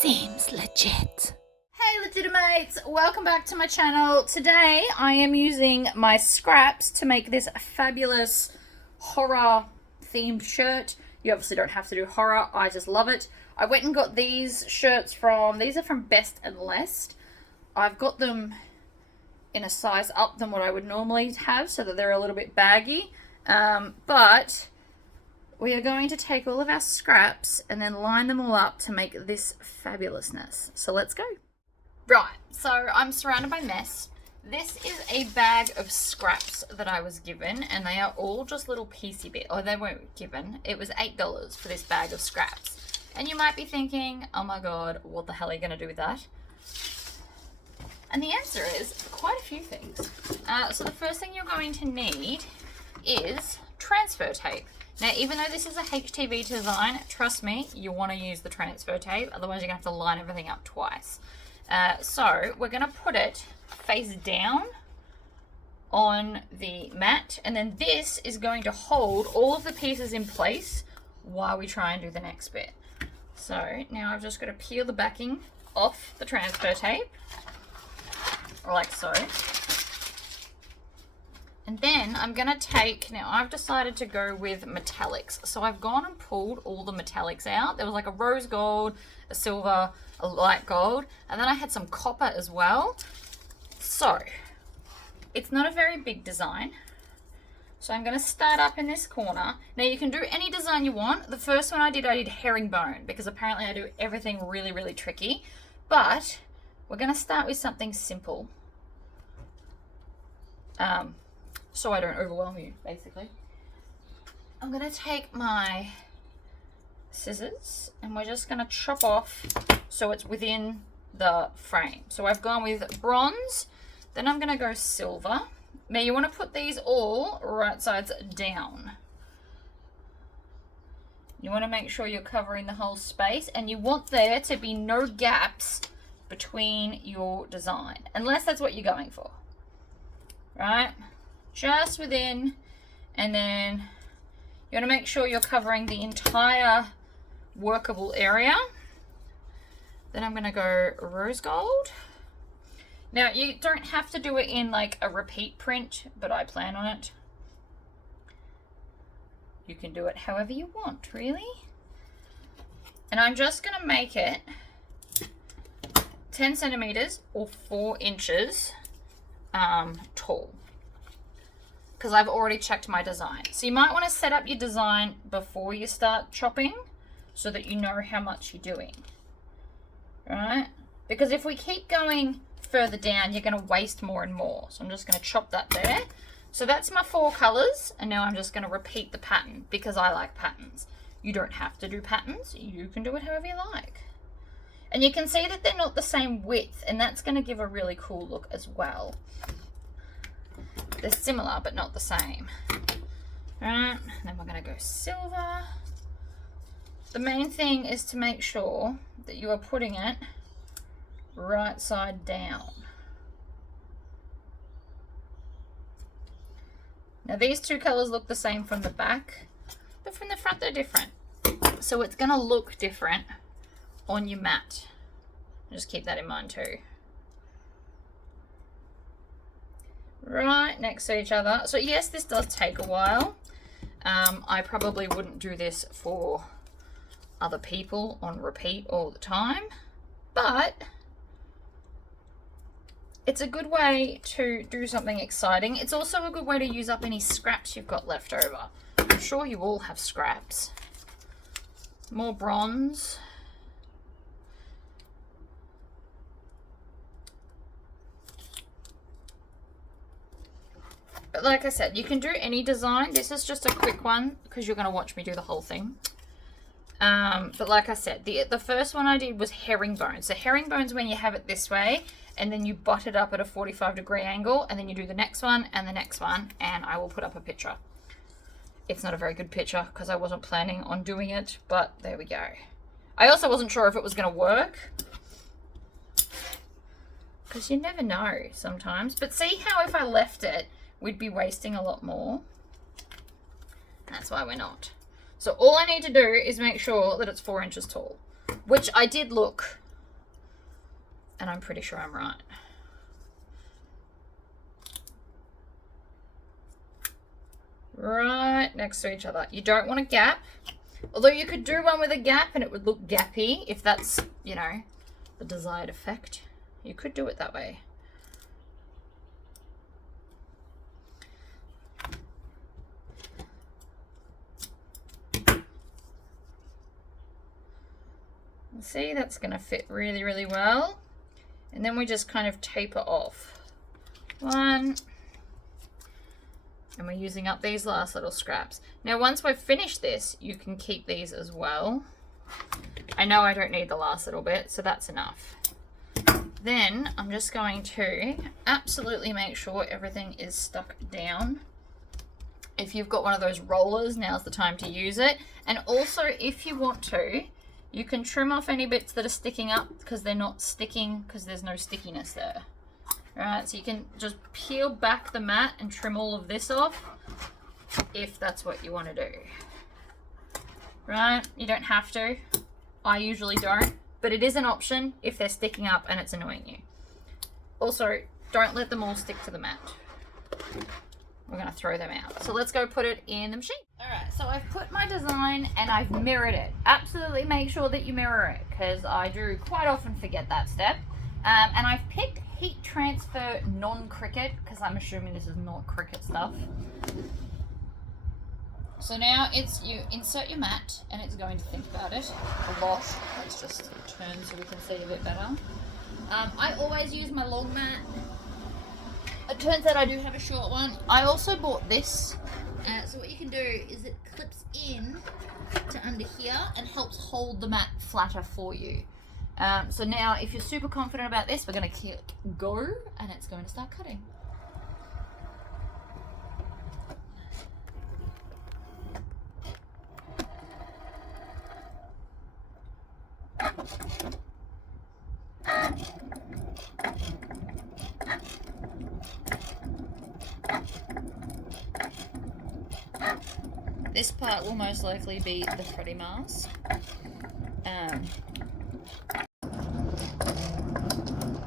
Seems legit. Hey Legitimates, welcome back to my channel. Today I am using my scraps to make this fabulous horror themed shirt. You obviously don't have to do horror, I just love it. I went and got these shirts these are from Best and Lest. I've got them in a size up than what I would normally have so that they're a little bit baggy. But we are going to take all of our scraps and then line them all up to make this fabulousness. So let's go. Right, so I'm surrounded by mess. This is a bag of scraps that I was given, and they are all just little piecey bits. Oh, they weren't given. It was $8 for this bag of scraps. And you might be thinking, oh my god, what the hell are you going to do with that? And the answer is quite a few things. So the first thing you're going to need is transfer tape. Now, even though this is a HTV design, trust me, you want to use the transfer tape, otherwise you're going to have to line everything up twice. So we're going to put it face down on the mat, and then this is going to hold all of the pieces in place while we try and do the next bit. So now I've just got to peel the backing off the transfer tape, like so. And then I'm going to take, now I've decided to go with metallics. So I've gone and pulled all the metallics out. There was like a rose gold, a silver, a light gold, and then I had some copper as well. So it's not a very big design. So I'm going to start up in this corner. Now you can do any design you want. The first one I did herringbone because apparently I do everything really, really tricky. But we're going to start with something simple. So I don't overwhelm you, basically. I'm going to take my scissors and we're just going to chop off so it's within the frame. So I've gone with bronze, then I'm going to go silver. Now you want to put these all right sides down. You want to make sure you're covering the whole space, and you want there to be no gaps between your design, unless that's what you're going for, right? Just within, and then you want to make sure you're covering the entire workable area. Then I'm going to go rose gold. Now you don't have to do it in like a repeat print, but I plan on it. You can do it however you want, really. And I'm just going to make it 10 centimeters or 4 inches tall, because I've already checked my design. So you might want to set up your design before you start chopping so that you know how much you're doing, right? Because if we keep going further down, you're going to waste more and more. So I'm just going to chop that there. So that's my 4 colors, and now I'm just going to repeat the pattern because I like patterns. You don't have to do patterns. You can do it however you like. And you can see that they're not the same width, and that's going to give a really cool look as well. They're similar, but not the same. Alright, then we're going to go silver. The main thing is to make sure that you are putting it right side down. Now these 2 colors look the same from the back, but from the front they're different. So it's going to look different on your mat. Just keep that in mind too. Right next to each other. So yes, this does take a while. I probably wouldn't do this for other people on repeat all the time, but it's a good way to do something exciting. It's also a good way to use up any scraps you've got left over. I'm sure you all have scraps. More bronze. But like I said, you can do any design. This is just a quick one because you're going to watch me do the whole thing. But like I said, the first one I did was herringbone. So herringbone's when you have it this way, and then you butt it up at a 45-degree angle, and then you do the next one and the next one, and I will put up a picture. It's not a very good picture because I wasn't planning on doing it, but there we go. I also wasn't sure if it was going to work, because you never know sometimes. But see how if I left it, we'd be wasting a lot more. That's why we're not. So all I need to do is make sure that it's 4 inches tall, which I did look And I'm pretty sure I'm right. Right next to each other. You don't want a gap. Although you could do one with a gap and it would look gappy if that's, you know, the desired effect. You could do it that way. See, that's going to fit really, really well. And then we just kind of taper off. One. And we're using up these last little scraps. Now, once we've finished this, you can keep these as well. I know I don't need the last little bit, so that's enough. Then I'm just going to absolutely make sure everything is stuck down. If you've got one of those rollers, now's the time to use it. And also, if you want to, you can trim off any bits that are sticking up because they're not sticking because there's no stickiness there. Alright, so you can just peel back the mat and trim all of this off if that's what you want to do. Right, you don't have to. I usually don't, but it is an option if they're sticking up and it's annoying you. Also, don't let them all stick to the mat. We're going to throw them out. So let's go put it in the machine. Alright, so I've put my design and I've mirrored it. Absolutely make sure that you mirror it because I do quite often forget that step. And I've picked heat transfer non-cricket because I'm assuming this is not cricket stuff. So now it's, you insert your mat and it's going to think about it a lot. Let's just turn so we can see a bit better. I always use my long mat. It turns out I do have a short one. I also bought this. So what you can do is it clips in to under here and helps hold the mat flatter for you. So now if you're super confident about this, we're going to click go and it's going to start cutting. This part will most likely be the Freddy mask.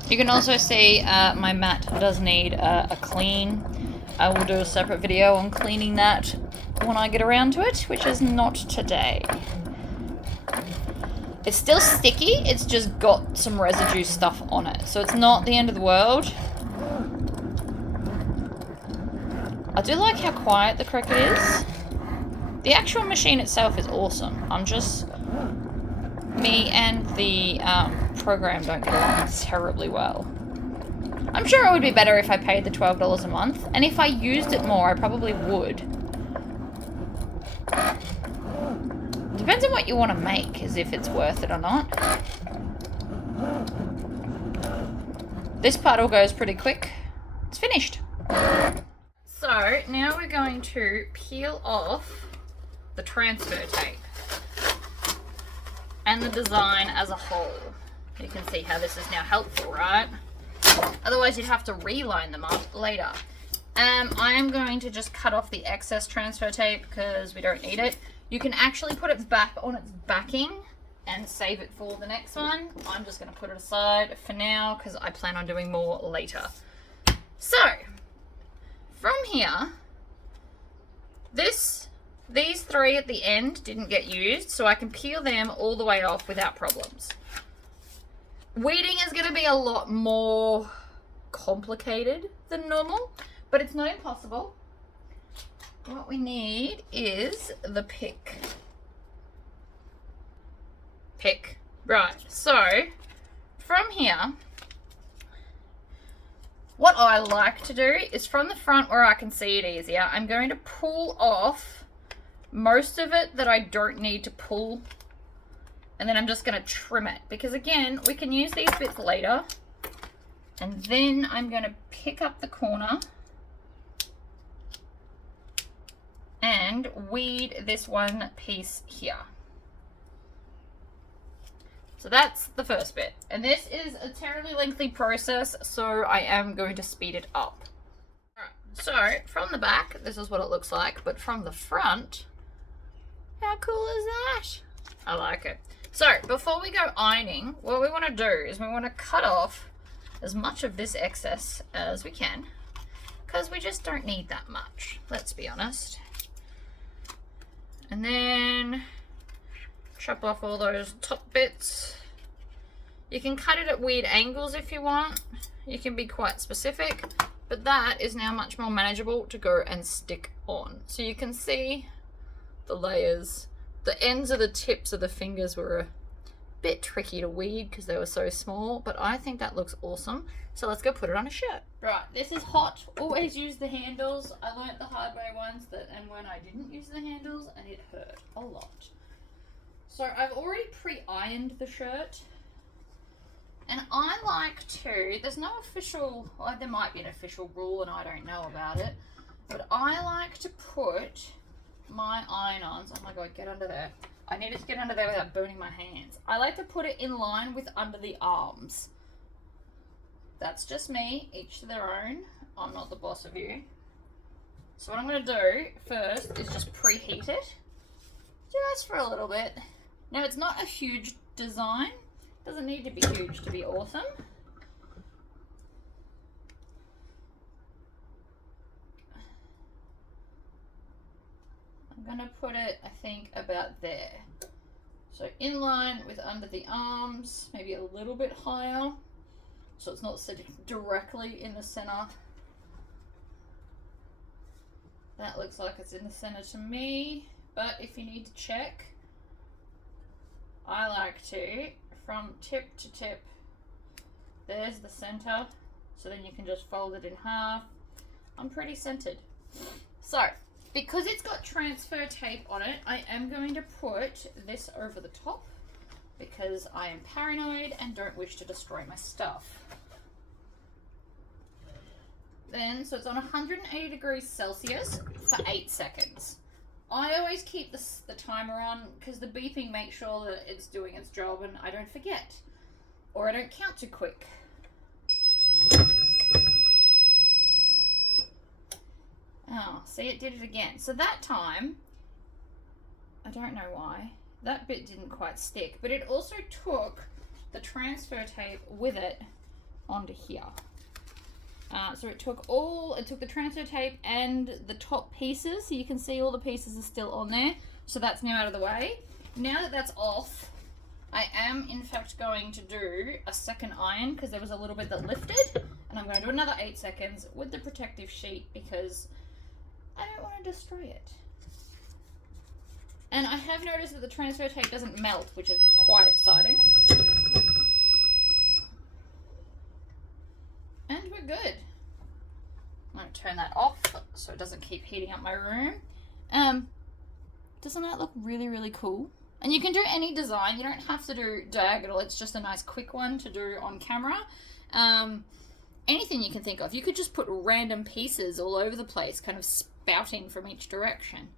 You can also see my mat does need a clean. I will do a separate video on cleaning that when I get around to it, which is not today. It's still sticky, it's just got some residue stuff on it, so it's not the end of the world. I do like how quiet the cricket is. The actual machine itself is awesome. I'm just... Me and the program don't get along terribly well. I'm sure it would be better if I paid the $12 a month, and if I used it more, I probably would. Depends on what you want to make, as if it's worth it or not. This part all goes pretty quick. It's finished. So, now we're going to peel off the transfer tape and the design as a whole. You can see how this is now helpful, right? Otherwise you'd have to reline them up later. I am going to just cut off the excess transfer tape because we don't need it. You can actually put it back on its backing and save it for the next one. I'm just going to put it aside for now because I plan on doing more later. So, from here, these three at the end didn't get used, so I can peel them all the way off without problems. Weeding is going to be a lot more complicated than normal, but it's not impossible. What we need is the pick. Right, so from here, what I like to do is from the front where I can see it easier, I'm going to pull off most of it that I don't need to pull, and then I'm just going to trim it because again we can use these bits later. And then I'm going to pick up the corner and weed this one piece here. So that's the first bit, and this is a terribly lengthy process, so I am going to speed it up. Alright, so from the back this is what it looks like, but from the front, how cool is that? I like it. So before we go ironing, what we want to do is we want to cut off as much of this excess as we can, because we just don't need that much, let's be honest. And then chop off all those top bits. You can cut it at weird angles if you want. You can be quite specific, but that is now much more manageable to go and stick on. So you can see the layers. The ends of the tips of the fingers were a bit tricky to weed because they were so small, but I think that looks awesome. So let's go put it on a shirt. Right, this is hot. Always use the handles. I learnt the hard way once and when I didn't use the handles, and it hurt a lot. So I've already pre-ironed the shirt. And I like to, there's no official, well, there might be an official rule and I don't know about it, but I like to put my iron-ons, oh my god, get under there. I needed to get under there without burning my hands. I like to put it in line with under the arms. That's just me, each to their own. I'm not the boss of you. So what I'm going to do first is just preheat it, just for a little bit. Now it's not a huge design. Doesn't need to be huge to be awesome. I'm gonna put it, I think, about there. So in line with under the arms, maybe a little bit higher, so it's not sitting directly in the center. That looks like it's in the center to me, but if you need to check, I like to, from tip to tip, there's the center, so then you can just fold it in half. I'm pretty centered. So, because it's got transfer tape on it, I am going to put this over the top because I am paranoid and don't wish to destroy my stuff. Then, so it's on 180 degrees Celsius for 8 seconds. I always keep the timer on because the beeping makes sure that it's doing its job and I don't forget. Or I don't count too quick. Oh, see, it did it again. So that time, I don't know why, that bit didn't quite stick, but it also took the transfer tape with it onto here. So it took the transfer tape and the top pieces, so you can see all the pieces are still on there. So that's now out of the way. Now that that's off, I am in fact going to do a second iron because there was a little bit that lifted, and I'm going to do another 8 seconds with the protective sheet because I don't want to destroy it. And I have noticed that the transfer tape doesn't melt, which is quite exciting. And we're good. I'm going to turn that off so it doesn't keep heating up my room. Doesn't that look really, really cool? And you can do any design. You don't have to do diagonal. It's just a nice quick one to do on camera. Anything you can think of. You could just put random pieces all over the place, kind of spouting from each direction.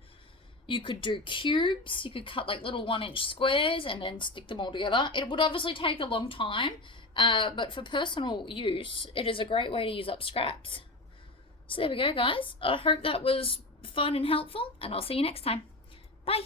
You could do cubes. You could cut like little 1-inch squares and then stick them all together. It would obviously take a long time. But for personal use, it is a great way to use up scraps. So there we go, guys. I hope that was fun and helpful, and I'll see you next time. Bye.